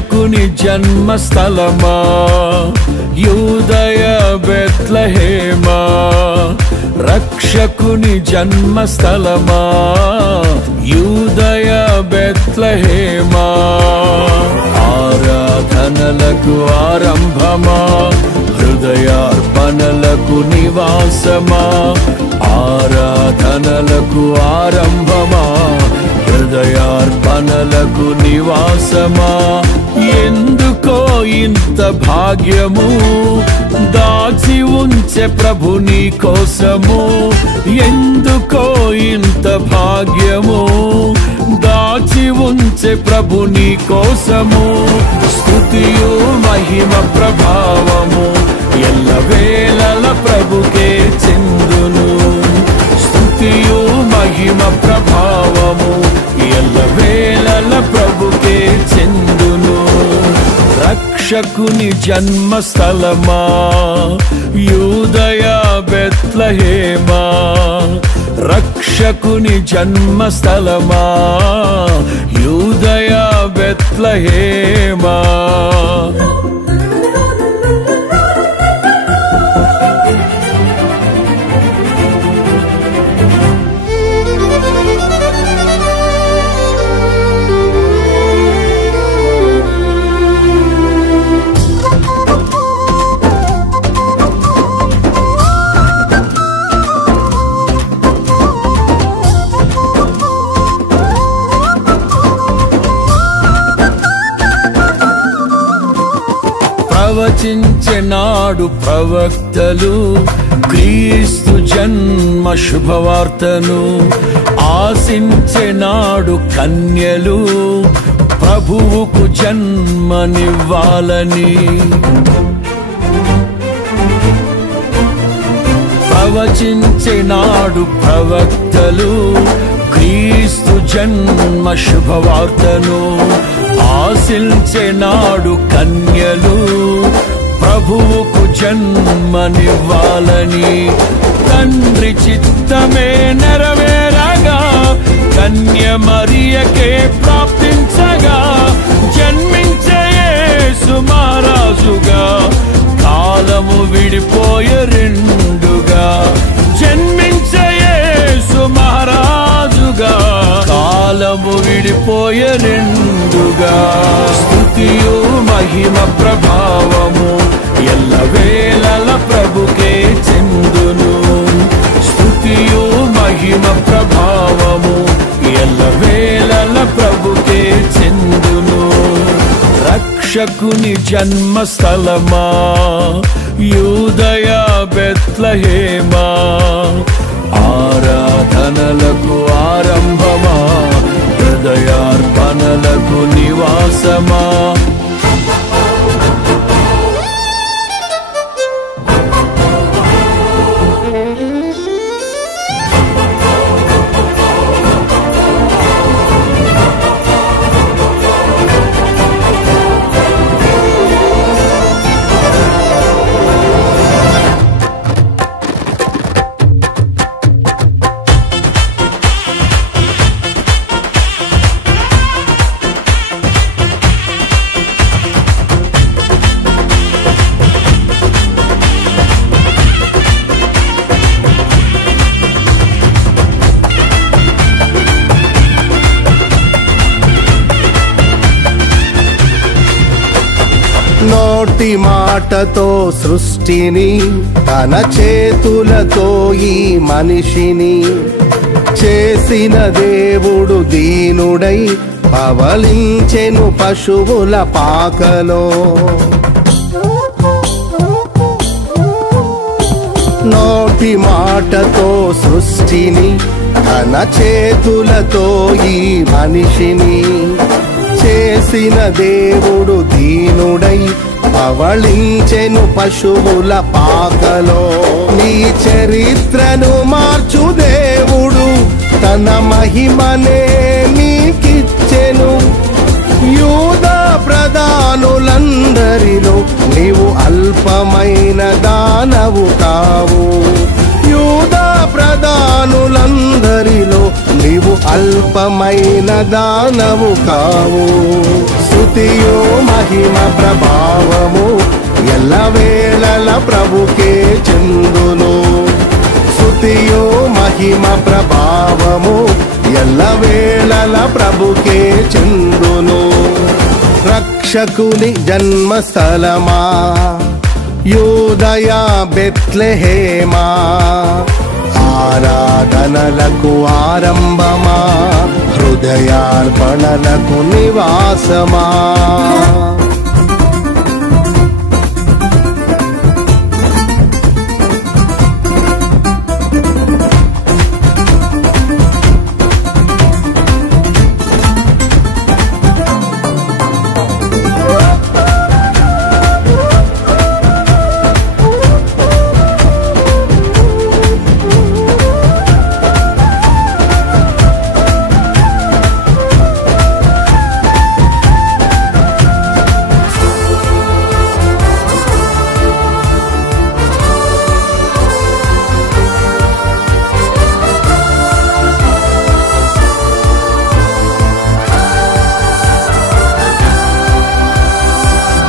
రక్షకుని జన్మస్థలమా యూదయ బెత్లెహేమా రక్షకుని జన్మస్థలమా యూదయ బెత్లెహేమా ఆరాధనలకు ఆరంభమా హృదయార్పణలకు నివాసమా ఆరాధనలకు ఆరంభమా హృదయార్పణలకు నివాసమా ఎందుకో ఇంత భాగ్యము దాచి ఉంచే ప్రభు నీ కోసము ఎందుకో ఇంత భాగ్యము దాచి ఉంచే ప్రభు నీ కోసము స్తుతియు మహిమ ప్రభావము ఎల్లవేళల ప్రభుకే చెందును స్తుతియు మహిమ ప్రభావము ఎల్లవేళల ప్రభుకే చెందును రక్షకుని జన్మస్థలమా యూదయ బెత్లెహేమా రక్షకుని జన్మస్థలమా యూదయ బెత్లెహేమా ప్రవచించెనాడు ప్రవక్తలు క్రీస్తు జన్మ శుభవార్తను ఆశించెనాడు కన్యలు ప్రభువుకు జన్మనివ్వాలని ప్రవచించెనాడు ప్రవక్తలు క్రీస్తు జన్మ శుభవార్తను ఆశించెనాడు కన్యలు ప్రభువుకు జన్మనివ్వాలని తండ్రి చిత్తమే నెరవేరగా కన్య మరియకే ప్రాప్తించగా జన్మించే యేసు మహారాజుగా కాలము విడిపోయే రెండుగా జన్మించే యేసు మహారాజుగా కాలము విడిపోయే రెండుగా స్తుతియు మహిమ ప్రభావము ఎల్లవేళల ప్రభుకే చెందును స్తుతియు మహిమ ప్రభావము ఎల్లవేళల ప్రభుకే చెందును రక్షకుని జన్మస్థలమా యూదయ బెత్లెహేమా ఆరాధనలకు ఆరంభమా హృదయార్పణలకు నివాసమా నోటి మాటతో సృష్టిని తన చేతులతో ఈ మనిషిని చేసిన దేవుడు దీనుడై పవలించెను పశువుల పాకలో నోటి మాటతో సృష్టిని తన చేతులతో ఈ మనిషిని చేసిన దేవుడు దీనుడై పవళించెను పశువుల పాకలో నీ చరిత్రను మార్చు దేవుడు తన మహిమనే నీకిచ్చెను యూదా ప్రధానులందరిలో నీవు అల్పమైన దానవు కావు యూదా ప్రధానులందరిలో నీవు నీవు అల్పమైన దానవు కావు. స్తుతియు మహిమ ప్రభావము ఎల్లవేళల ప్రభుకే చెందును. స్తుతియు మహిమ ప్రభావము ఎల్లవేళల ప్రభుకే చెందును. రక్షకుని జన్మస్థలమా యూదయ బెత్లెహేమా, ఆరాధనలకు ఆరంభమా హృదయార్పణలకు నివాసమా.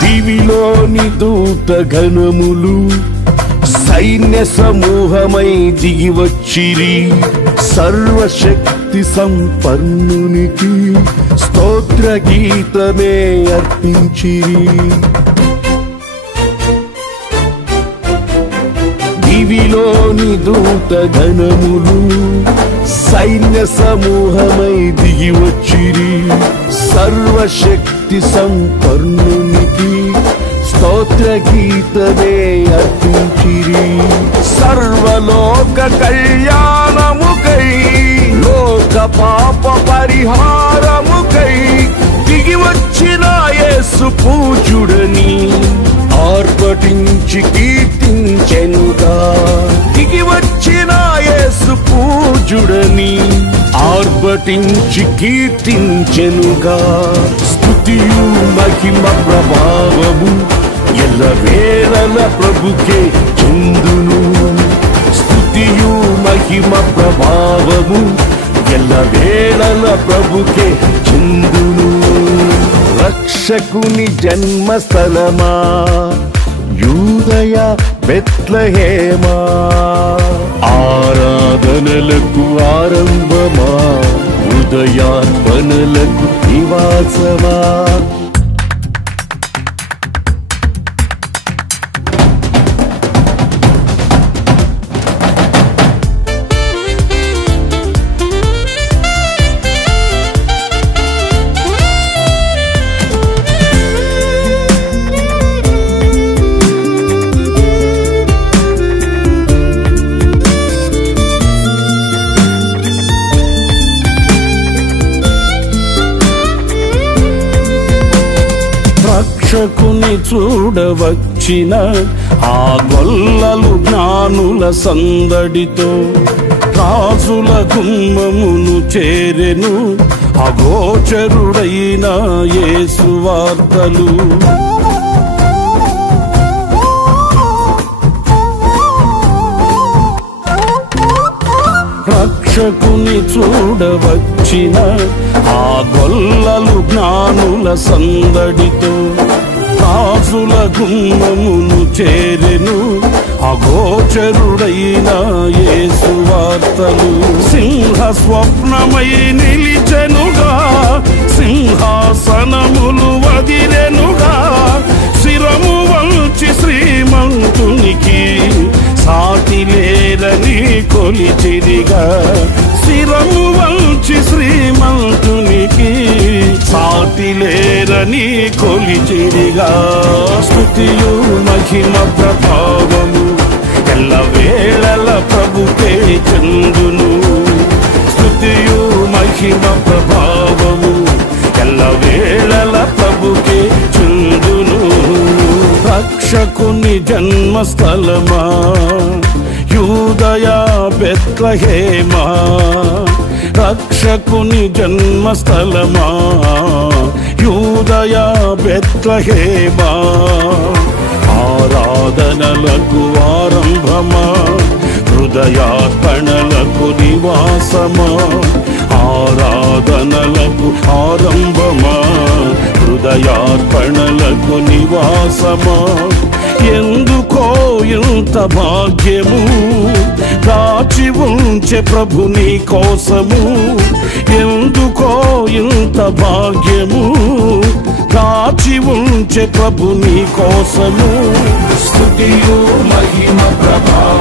దివిలోని దూత గణములు సైన్య సమూహమై దిగి వచ్చిరి. సర్వశక్తి సంపన్నునికి స్తోత్ర గీతమే అర్పించిరి. దివిలోని దూత గణములు సైన్య సమూహమై దిగి వచ్చిరి. సర్వశక్తి సంపన్నునికి స్తోత్ర గీతమే అర్పించిరి. సర్వలోక కళ్యాణముకై లోక పాప పరిహారముకై దిగి వచ్చిన యేసు పూజుడని ఆర్భటించి కీర్తించెనుగా. దిగి వచ్చిన యేసు పూజుడని ఆర్భటించి కీర్తించెనుగా. స్తుతియు మహిమ ప్రభావము ఎల్లవేళల ప్రభుకే చెందును. స్తుతియు మహిమ ప్రభావము ఎల్లవేళల ప్రభుకే చెందును. రక్షకుని జన్మస్థలమా యూదయ బెత్లెహేమా, ఆరాధనలకు ఆరంభమా హృదయార్పణలకు నివాసమా. రక్షకుని చూడవచ్చిన ఆ గొల్లలు జ్ఞానుల సందడితో రాజుల గుమ్మమును చేరెను అగోచరుడైన యేసు వార్తలు. రక్షకుని చూడవచ్చిన ఆ గొల్లలు జ్ఞానుల సందడితో రాజుల గుమ్మమును చేరెను అగోచరుడైన యేసు వార్తలు. సింహ స్వప్నమై నిలిచెనుగా, సింహాసనములు వదిరెనుగా. శిరము వంచి శ్రీమంతునికి సాటి లేరని కొలిచిరిగా. శిరము వంచి శ్రీమంతునికి సాటి లేరని కొలిచిరిగా. స్తుతియు మహిమ ప్రభావము ఎల్లవేళల ప్రభుకే చెందును. స్తుతియు మహిమ ప్రభావము ఎల్లవేళల ప్రభుకే చెందును. రక్షకుని జన్మస్థలమా యూదయ బెత్లెహేమా, రక్షకుని జన్మస్థలమా యూదయ బెత్లెహేమా, ఆరాధనలకు ఆరంభమా హృదయార్పణలకు నివాసమా, ప్రార్థనలకు ఆరంభమా, హృదయార్పణలకు నివాసమా. ఎందుకో ఇంత భాగ్యము దాచి ఉంచే ప్రభు నీ కోసము, ఎందుకో ఇంత భాగ్యము దాచి ఉంచే ప్రభు నీ కోసము. స్తుతియు మహిమ ప్రభావ